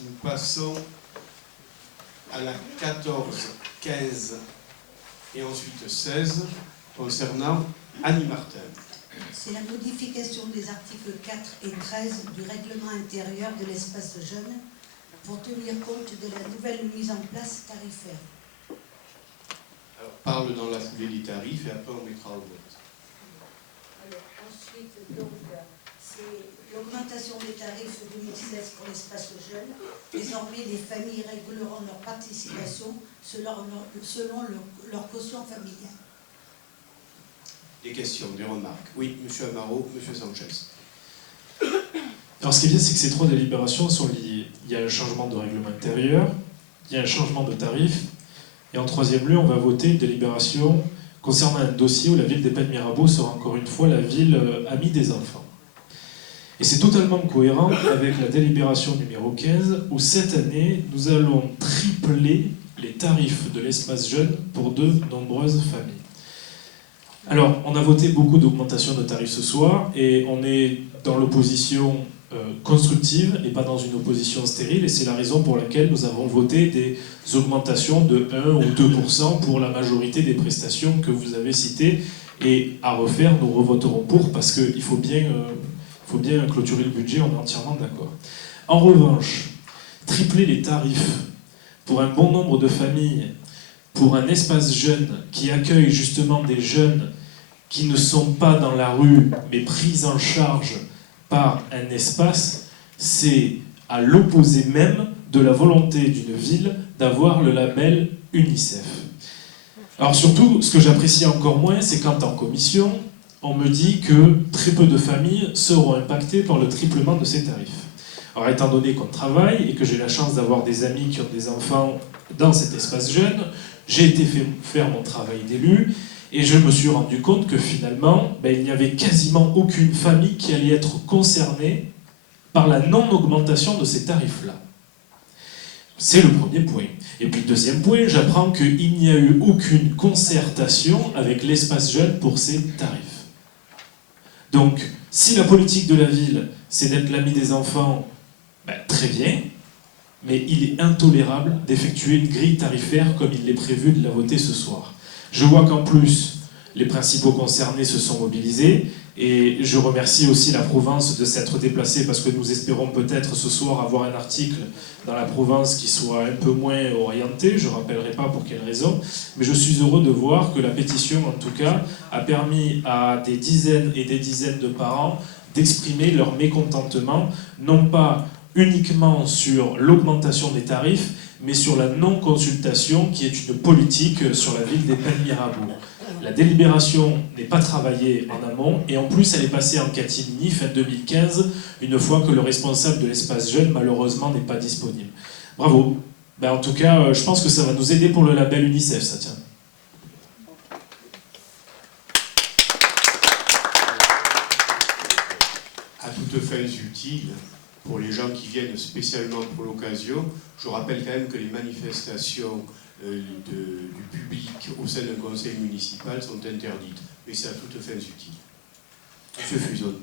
Nous passons à la 14, 15 et ensuite 16 concernant Annie Martin. C'est la modification des articles 4 et 13 du règlement intérieur de l'espace jeune pour tenir compte de la nouvelle mise en place tarifaire. Alors, parle dans la foulée des tarifs et après on mettra au vote. Alors, ensuite, donc, c'est l'augmentation des tarifs 2016 pour l'espace jeune. Désormais, les familles réguleront leur participation selon leur quotient familial. Des questions, des remarques? Oui, M. Amaro, M. Sanchez. Alors ce qui est bien, c'est que ces trois délibérations sont liées. Il y a un changement de règlement intérieur, il y a un changement de tarif, et en troisième lieu, on va voter une délibération concernant un dossier où la ville des Pennes Mirabeau sera encore une fois la ville amie des enfants. Et c'est totalement cohérent avec la délibération numéro 15, où cette année, nous allons tripler les tarifs de l'espace jeune pour de nombreuses familles. Alors, on a voté beaucoup d'augmentations de tarifs ce soir, et on est dans l'opposition constructive et pas dans une opposition stérile, et c'est la raison pour laquelle nous avons voté des augmentations de 1 ou 2% pour la majorité des prestations que vous avez citées, et à refaire, nous revoterons pour, parce qu'il faut bien clôturer le budget, on est entièrement d'accord. En revanche, tripler les tarifs pour un bon nombre de familles, pour un espace jeune qui accueille justement des jeunes qui ne sont pas dans la rue, mais pris en charge par un espace, c'est à l'opposé même de la volonté d'une ville d'avoir le label UNICEF. Alors surtout, ce que j'apprécie encore moins, c'est quand en commission, on me dit que très peu de familles seront impactées par le triplement de ces tarifs. Alors étant donné qu'on travaille et que j'ai la chance d'avoir des amis qui ont des enfants dans cet espace jeune, j'ai été faire mon travail d'élu, et je me suis rendu compte que finalement, il n'y avait quasiment aucune famille qui allait être concernée par la non-augmentation de ces tarifs-là. C'est le premier point. Et puis deuxième point, j'apprends qu'il n'y a eu aucune concertation avec l'espace jeune pour ces tarifs. Donc, si la politique de la ville, c'est d'être l'ami des enfants, très bien, mais il est intolérable d'effectuer une grille tarifaire comme il est prévu de la voter ce soir. Je vois qu'en plus, les principaux concernés se sont mobilisés, et je remercie aussi la Provence de s'être déplacée, parce que nous espérons peut-être ce soir avoir un article dans la Provence qui soit un peu moins orienté, je ne rappellerai pas pour quelle raison, mais je suis heureux de voir que la pétition, en tout cas, a permis à des dizaines et des dizaines de parents d'exprimer leur mécontentement, non pas uniquement sur l'augmentation des tarifs, mais sur la non-consultation qui est une politique sur la ville des Pennes Mirabeau. La délibération n'est pas travaillée en amont, et en plus elle est passée en catimini fin 2015, une fois que le responsable de l'espace jeune malheureusement n'est pas disponible. Bravo. En tout cas, je pense que ça va nous aider pour le label UNICEF, ça tient. À toutes fins utiles, pour les gens qui viennent spécialement pour l'occasion, je rappelle quand même que les manifestations du public au sein d'un conseil municipal sont interdites. Mais c'est à toutes fins utiles. Monsieur Fuson.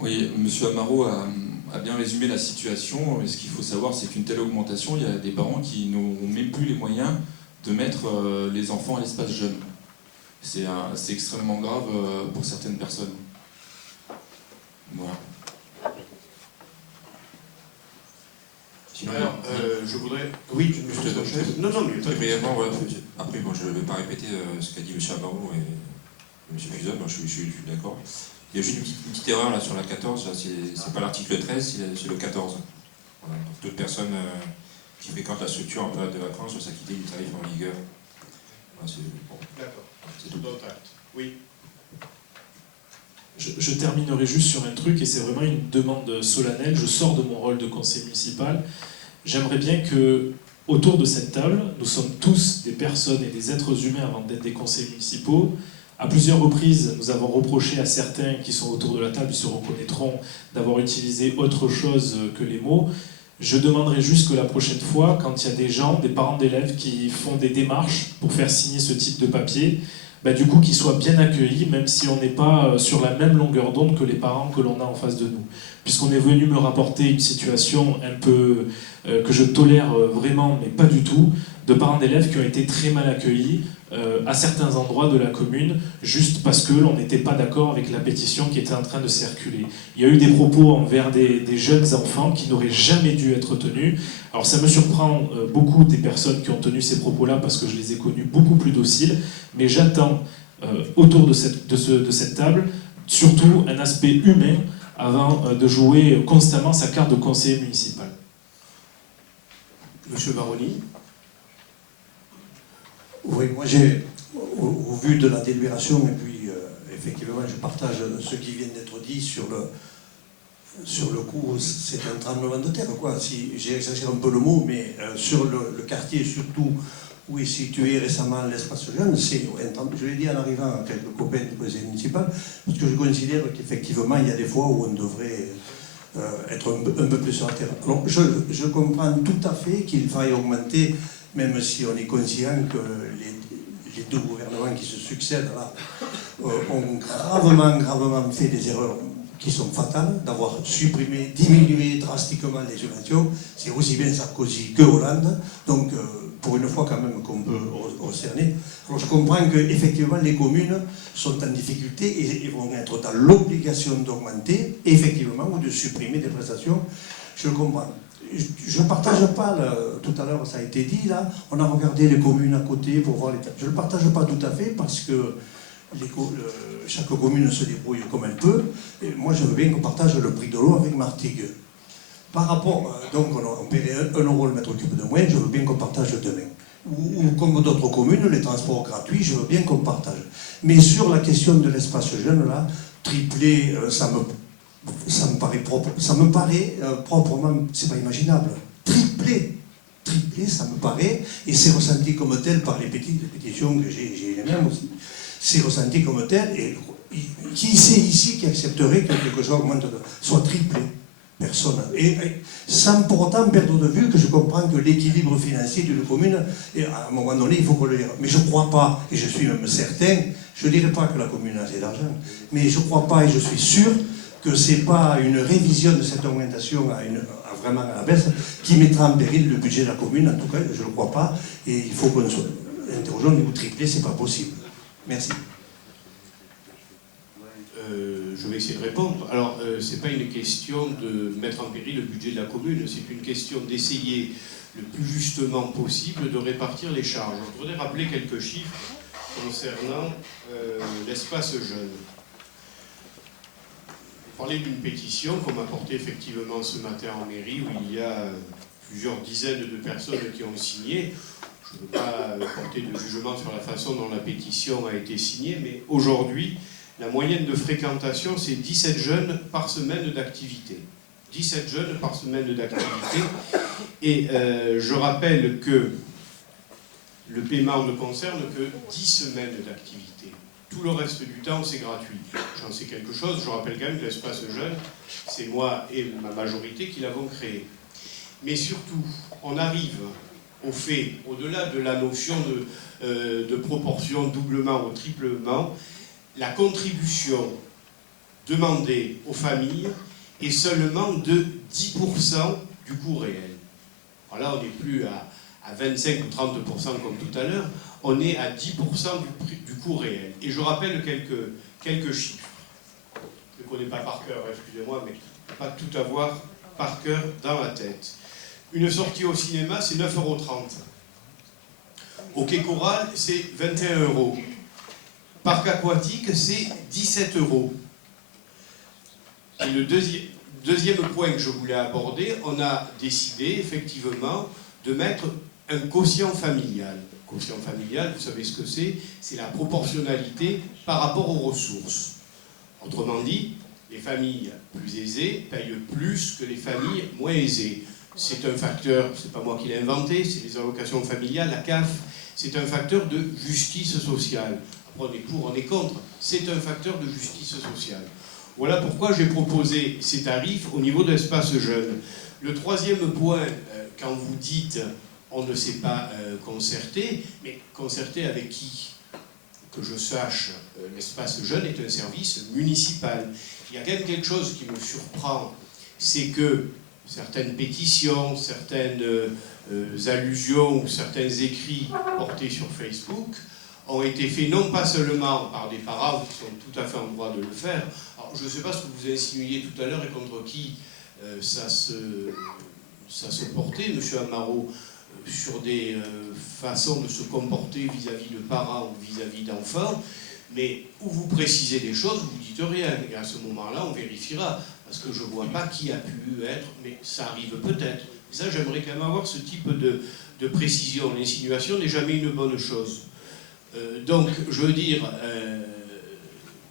Oui, Monsieur Amaro a bien résumé la situation. Ce qu'il faut savoir, c'est qu'une telle augmentation, il y a des parents qui n'auront même plus les moyens de mettre les enfants à l'espace jeune. C'est extrêmement grave pour certaines personnes. Voilà. Alors, je voudrais... Oui, je te donne. Non, mais... Très brièvement, voilà. Après, bon, je ne vais pas répéter ce qu'a dit M. Amaro et M. Fuson, moi, je suis d'accord. Il y a juste une petite erreur là sur la 14, c'est pas l'article 13, c'est le 14. Voilà. Toute personne qui fréquente la structure en période de vacances doit s'acquitter du tarif en vigueur. Voilà, bon. D'accord. C'est tout. Oui. Je terminerai juste sur un truc, et c'est vraiment une demande solennelle. Je sors de mon rôle de conseiller municipal. J'aimerais bien que, autour de cette table, nous sommes tous des personnes et des êtres humains avant d'être des conseillers municipaux. À plusieurs reprises, nous avons reproché à certains qui sont autour de la table, ils se reconnaîtront, d'avoir utilisé autre chose que les mots. Je demanderai juste que la prochaine fois, quand il y a des gens, des parents d'élèves qui font des démarches pour faire signer ce type de papier, du coup qu'ils soient bien accueillis, même si on n'est pas sur la même longueur d'onde que les parents que l'on a en face de nous. Puisqu'on est venu me rapporter une situation un peu que je tolère vraiment, mais pas du tout, de parents d'élèves qui ont été très mal accueillis à certains endroits de la commune, juste parce que l'on n'était pas d'accord avec la pétition qui était en train de circuler. Il y a eu des propos envers des jeunes enfants qui n'auraient jamais dû être tenus. Alors ça me surprend beaucoup des personnes qui ont tenu ces propos-là, parce que je les ai connus beaucoup plus dociles, mais j'attends autour de cette table surtout un aspect humain avant de jouer constamment sa carte de conseiller municipal. Monsieur Baroni. Oui, moi au vu de la délibération, et puis effectivement je partage ce qui vient d'être dit sur le coup, c'est un tremblement de terre, quoi. Si j'exagère un peu le mot, mais sur le quartier surtout où est situé récemment l'espace jeune, je l'ai dit en arrivant à quelques copains du conseil municipal, parce que je considère qu'effectivement il y a des fois où on devrait être un peu plus sur la terre. Alors je comprends tout à fait qu'il faille augmenter, même si on est conscient que les deux gouvernements qui se succèdent là ont gravement fait des erreurs qui sont fatales, d'avoir supprimé, diminué drastiquement les subventions. C'est aussi bien Sarkozy que Hollande, donc pour une fois quand même qu'on peut cerner. Alors je comprends qu'effectivement les communes sont en difficulté et vont être dans l'obligation d'augmenter, effectivement, ou de supprimer des prestations, je le comprends. Je ne partage pas, tout à l'heure ça a été dit, là, on a regardé les communes à côté pour voir les tas. Je ne le partage pas tout à fait parce que chaque commune se débrouille comme elle peut. Et moi je veux bien qu'on partage le prix de l'eau avec Martigues. Par rapport, donc on paierait 1 euro le mètre cube de moins, je veux bien qu'on partage demain. Ou comme d'autres communes, les transports gratuits, je veux bien qu'on partage. Mais sur la question de l'espace jeune, là, tripler, ça me paraît propre. Ça me paraît proprement, c'est pas imaginable. Tripler, ça me paraît, et c'est ressenti comme tel par les pétitions que j'ai les mêmes aussi. C'est ressenti comme tel, et qui c'est ici qui accepterait que quelque chose augmente, soit triplé? Personne. Et sans pour autant perdre de vue que je comprends que l'équilibre financier d'une commune, et à un moment donné, il faut qu'on le dise. Mais je ne crois pas, et je suis même certain, je ne dirais pas que la commune a assez d'argent, mais je ne crois pas, et je suis sûr, que ce n'est pas une révision de cette augmentation vraiment à la baisse qui mettra en péril le budget de la commune. En tout cas, je ne le crois pas, et il faut qu'on soit interrogeant, nous tripler, ce n'est pas possible. Merci. Je vais essayer de répondre. Alors, ce n'est pas une question de mettre en péril le budget de la commune, c'est une question d'essayer le plus justement possible de répartir les charges. Je voudrais rappeler quelques chiffres concernant l'espace jeune. Vous parlez d'une pétition qu'on m'a portée effectivement ce matin en mairie, où il y a plusieurs dizaines de personnes qui ont signé. Je ne veux pas porter de jugement sur la façon dont la pétition a été signée, mais aujourd'hui, la moyenne de fréquentation, c'est 17 jeunes par semaine d'activité. 17 jeunes par semaine d'activité. Et je rappelle que le paiement ne concerne que 10 semaines d'activité. Tout le reste du temps, c'est gratuit. J'en sais quelque chose. Je rappelle quand même que l'espace jeune, c'est moi et ma majorité qui l'avons créé. Mais surtout, on arrive au fait, au-delà de la notion de proportion doublement ou triplement, la contribution demandée aux familles est seulement de 10% du coût réel. Alors là, on n'est plus à 25 ou 30% comme tout à l'heure, on est à 10% du coût réel. Et je rappelle quelques chiffres. Je ne connais pas par cœur, excusez-moi, mais je ne peux pas tout avoir par cœur dans la tête. Une sortie au cinéma, c'est 9,30 €. Au Quai Coral, c'est 21 €. Parc aquatique, c'est 17 €. Et le deuxième point que je voulais aborder, on a décidé effectivement de mettre un quotient familial. Quotient familial, vous savez ce que c'est? C'est la proportionnalité par rapport aux ressources. Autrement dit, les familles plus aisées payent plus que les familles moins aisées. C'est un facteur, c'est pas moi qui l'ai inventé, c'est les allocations familiales, la CAF, c'est un facteur de justice sociale. On est pour, on est contre, c'est un facteur de justice sociale. Voilà pourquoi j'ai proposé ces tarifs au niveau de l'espace jeune. Le troisième point, quand vous dites on ne s'est pas concerté, mais concerté avec qui? que je sache, l'espace jeune est un service municipal. Il y a quand même quelque chose qui me surprend, c'est que certaines pétitions, certaines allusions ou certains écrits portés sur Facebook ont été faits non pas seulement par des parents qui sont tout à fait en droit de le faire. Alors, je ne sais pas ce que vous insinuiez tout à l'heure et contre qui ça se portait, M. Amaro, sur des façons de se comporter vis-à-vis de parents ou vis-à-vis d'enfants, mais où vous précisez des choses, vous ne dites rien. Et à ce moment-là, on vérifiera, parce que je ne vois pas qui a pu être, mais ça arrive peut-être. Et ça, j'aimerais quand même avoir ce type de précision. L'insinuation n'est jamais une bonne chose. Donc, je veux dire,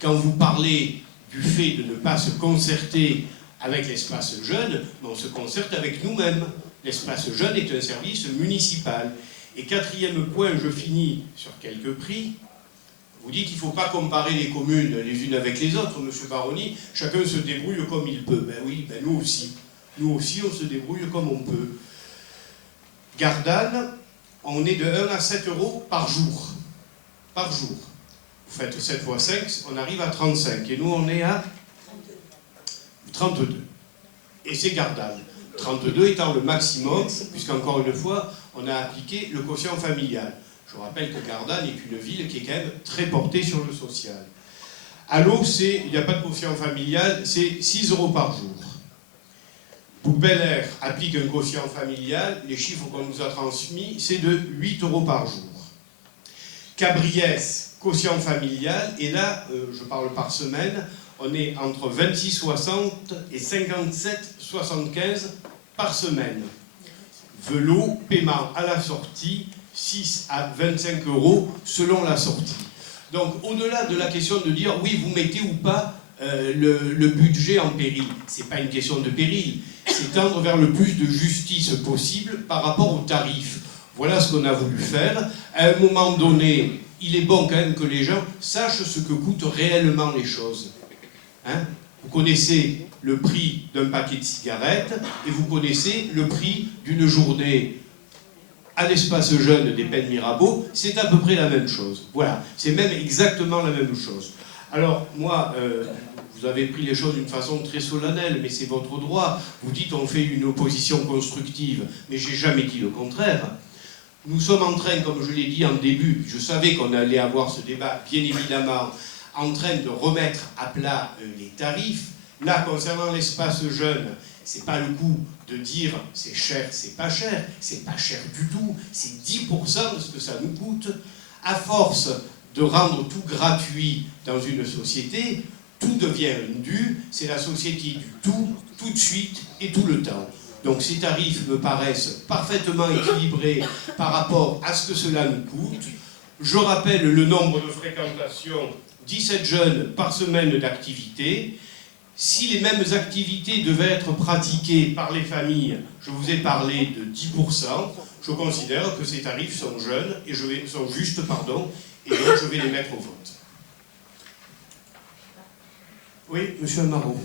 quand vous parlez du fait de ne pas se concerter avec l'espace jeune, on se concerte avec nous-mêmes. L'espace jeune est un service municipal. Et quatrième point, je finis sur quelques prix. Vous dites qu'il ne faut pas comparer les communes les unes avec les autres, M. Baroni. Chacun se débrouille comme il peut. Ben oui, ben nous aussi. Nous aussi, on se débrouille comme on peut. Gardanne, on est de 1 à 7 euros par jour. Par jour. Vous faites 7 fois 5, on arrive à 35. Et nous, on est à 32. Et c'est Gardanne. 32 étant le maximum, puisqu'encore une fois, on a appliqué le quotient familial. Je rappelle que Gardanne est une ville qui est quand même très portée sur le social. À l'eau, il n'y a pas de quotient familial, c'est 6 euros par jour. Bouc-Bel-Air applique un quotient familial, les chiffres qu'on nous a transmis, c'est de 8 euros par jour. Cabriès, quotient familial, et là, je parle par semaine, on est entre 26,60 et 57,75 par semaine. Velo, paiement à la sortie, 6 à 25 euros selon la sortie. Donc, au-delà de la question de dire, oui, vous mettez ou pas le budget en péril, ce n'est pas une question de péril, c'est tendre vers le plus de justice possible par rapport aux tarifs. Voilà ce qu'on a voulu faire. À un moment donné, il est bon quand même que les gens sachent ce que coûtent réellement les choses. Hein? Vous connaissez le prix d'un paquet de cigarettes et vous connaissez le prix d'une journée à l'espace jeune des Pennes Mirabeau, c'est à peu près la même chose. Voilà, c'est même exactement la même chose. Alors, moi, vous avez pris les choses d'une façon très solennelle, mais c'est votre droit. Vous dites on fait une opposition constructive, mais j'ai jamais dit le contraire. Nous sommes en train, comme je l'ai dit en début, je savais qu'on allait avoir ce débat, bien évidemment, en train de remettre à plat les tarifs. Là, concernant l'espace jeune, c'est pas le coup de dire c'est cher, c'est pas cher du tout, c'est 10% de ce que ça nous coûte. À force de rendre tout gratuit dans une société, tout devient un dû, c'est la société du tout de suite et tout le temps. Donc ces tarifs me paraissent parfaitement équilibrés par rapport à ce que cela nous coûte. Je rappelle le nombre de fréquentations, 17 jeunes par semaine d'activité. Si les mêmes activités devaient être pratiquées par les familles, je vous ai parlé de 10%, je considère que ces tarifs sont jeunes et sont justes, et donc je vais les mettre au vote. Oui, M. Amaro.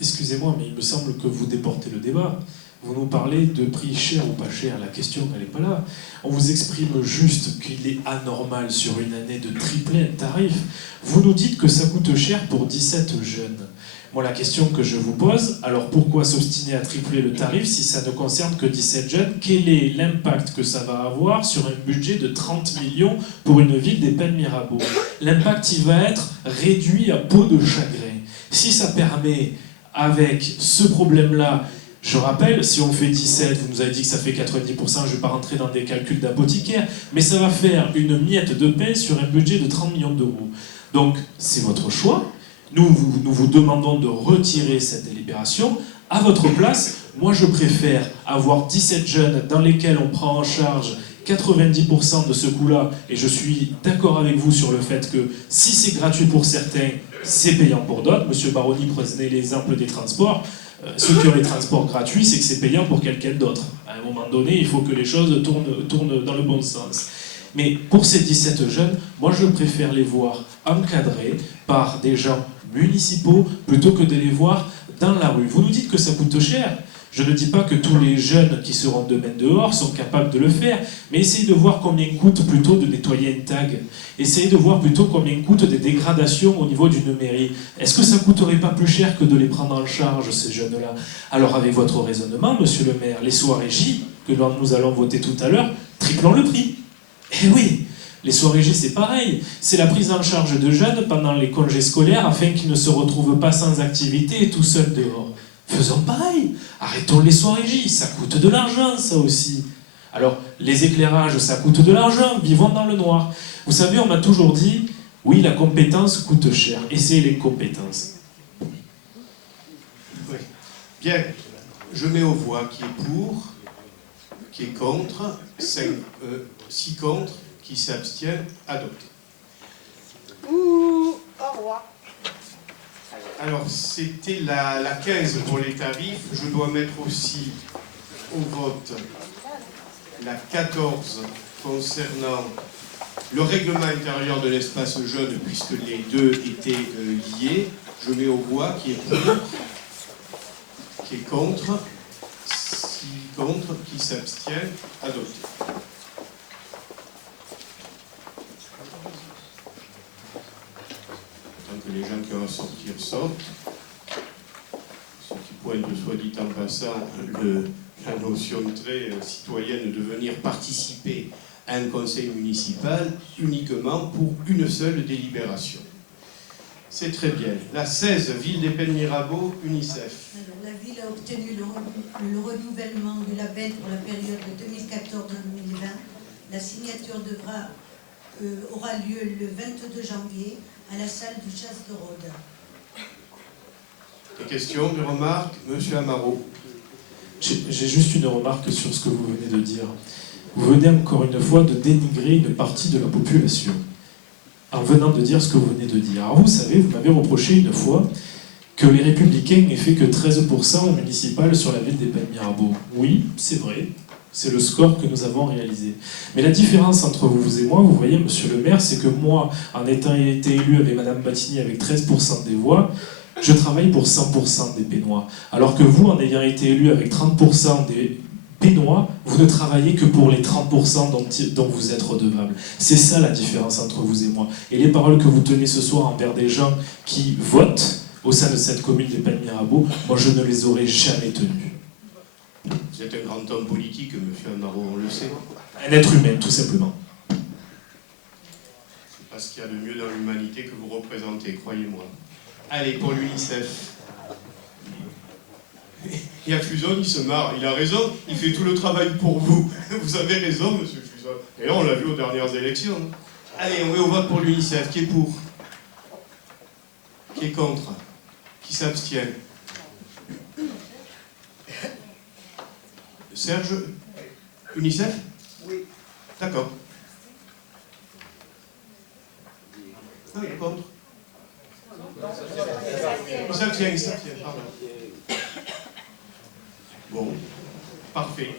Excusez-moi, mais il me semble que vous déportez le débat. Vous nous parlez de prix cher ou pas cher, la question elle n'est pas là. On vous exprime juste qu'il est anormal sur une année de tripler un tarif. Vous nous dites que ça coûte cher pour 17 jeunes. Moi, la question que je vous pose, alors pourquoi s'obstiner à tripler le tarif si ça ne concerne que 17 jeunes? Quel est l'impact que ça va avoir sur un budget de 30 millions pour une ville des Pennes Mirabeau? L'impact, il va être réduit à peau de chagrin. Si ça permet, avec ce problème-là, je rappelle, si on fait 17, vous nous avez dit que ça fait 90%, je ne vais pas rentrer dans des calculs d'apothicaire, mais ça va faire une miette de pain sur un budget de 30 millions d'euros. Donc, c'est votre choix. Nous vous demandons de retirer cette délibération. À votre place, moi je préfère avoir 17 jeunes dans lesquels on prend en charge 90% de ce coût-là, et je suis d'accord avec vous sur le fait que si c'est gratuit pour certains, c'est payant pour d'autres. Monsieur Baroni prenait l'exemple des transports. Ceux qui ont les transports gratuits, c'est que c'est payant pour quelqu'un d'autre. À un moment donné, il faut que les choses tournent dans le bon sens. Mais pour ces 17 jeunes, moi je préfère les voir encadrés par des gens municipaux plutôt que de les voir dans la rue. Vous nous dites que ça coûte cher, Je ne dis pas que tous les jeunes qui seront demain dehors sont capables de le faire, mais essayez de voir combien coûte plutôt de nettoyer une tag. Essayez de voir plutôt combien coûte des dégradations au niveau d'une mairie. Est-ce que ça ne coûterait pas plus cher que de les prendre en charge, ces jeunes-là? Alors avec votre raisonnement, monsieur le maire, les soirées J, que nous allons voter tout à l'heure, triplons le prix. Eh oui, les soirées J, c'est pareil. C'est la prise en charge de jeunes pendant les congés scolaires afin qu'ils ne se retrouvent pas sans activité et tout seuls dehors. Faisons pareil. Arrêtons les soirées J, ça coûte de l'argent, ça aussi. Alors, les éclairages, ça coûte de l'argent, vivons dans le noir. Vous savez, on m'a toujours dit, oui, la compétence coûte cher. Essayez les compétences. Oui. Bien, je mets aux voix qui est pour, qui est contre, 6 contre, qui s'abstiennent, adopté. Ouh, au revoir. Alors, c'était la 15 pour les tarifs. Je dois mettre aussi au vote la 14 concernant le règlement intérieur de l'espace jeune, puisque les deux étaient liés. Je mets aux voix qui est pour, qui est contre, 6 contre, qui s'abstiennent, adopté. Que les gens qui ont à sortir sortent. Ce qui pointe, soit dit en passant, la notion très citoyenne de venir participer à un conseil municipal uniquement pour une seule délibération. C'est très bien. La 16, Ville des Pennes Mirabeau, UNICEF. Alors, la ville a obtenu le renouvellement du label pour la période de 2014-2020. La signature aura lieu le 22 janvier à la salle du Chasse de Rhodes. Des questions, des remarques? Monsieur Amaro. J'ai juste une remarque sur ce que vous venez de dire. Vous venez encore une fois de dénigrer une partie de la population en venant de dire ce que vous venez de dire. Alors vous savez, vous m'avez reproché une fois que les Républicains n'aient fait que 13% au municipal sur la ville des Pennes Mirabeau. Oui, c'est vrai. C'est le score que nous avons réalisé. Mais la différence entre vous et moi, vous voyez, monsieur le maire, c'est que moi, en ayant été élu avec madame Battini avec 13% des voix, je travaille pour 100% des Pénois. Alors que vous, en ayant été élu avec 30% des Pénois, vous ne travaillez que pour les 30% dont vous êtes redevable. C'est ça la différence entre vous et moi. Et les paroles que vous tenez ce soir envers des gens qui votent au sein de cette commune des Pennes Mirabeau, moi je ne les aurais jamais tenues. Vous êtes un grand homme politique, monsieur Amaro, on le sait. Un être humain, tout simplement. C'est pas ce qu'il y a de mieux dans l'humanité que vous représentez, croyez-moi. Allez, pour l'UNICEF. Il y a Fuson, il se marre, il a raison, il fait tout le travail pour vous. Vous avez raison, monsieur Fuson. D'ailleurs, on l'a vu aux dernières élections. Allez, on met au vote pour l'UNICEF. Qui est pour? Qui est contre? Qui s'abstient? Serge, UNICEF? Oui. D'accord. Non, il est contre. Il s'abstient, pardon. Bon, parfait.